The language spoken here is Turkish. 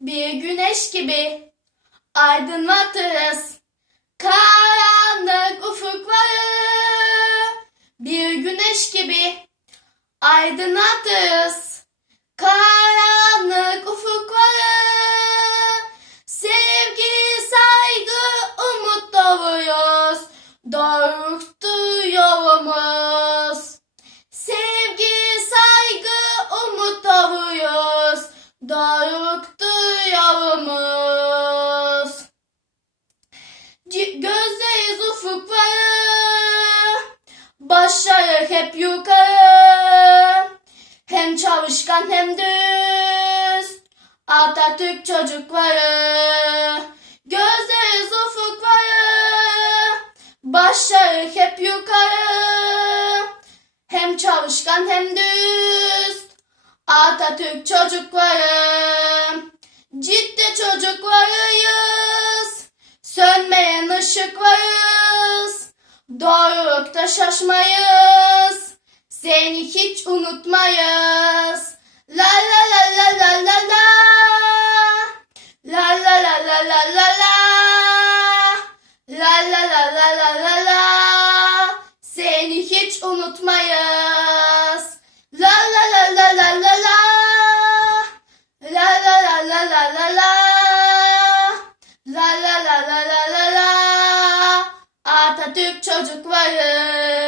bir güneş gibi aydınlatırız karanlık ufukları. Bir güneş gibi aydınlatırız karanlık ufukları. Sevgi, saygı, umut doğuyoruz. Doğrulttu yolumuz. Sevgi, saygı, umut doğuyoruz. Doğrulttu ufukları. Başları hep yukarı. Hem çalışkan hem düz. Atatürk çocukları. Gözdeyiz ufukları. Başları hep yukarı. Hem çalışkan hem düz. Atatürk çocukları. Ciddi çocuklarıyız. Sönmeyen Doğruluk da şaşmayız. Seni hiç unutmayız. La la la la la la la. La la la la la la la. La la la la la la la. Seni hiç unutmayız. La la la la la la. Öptük çocukları.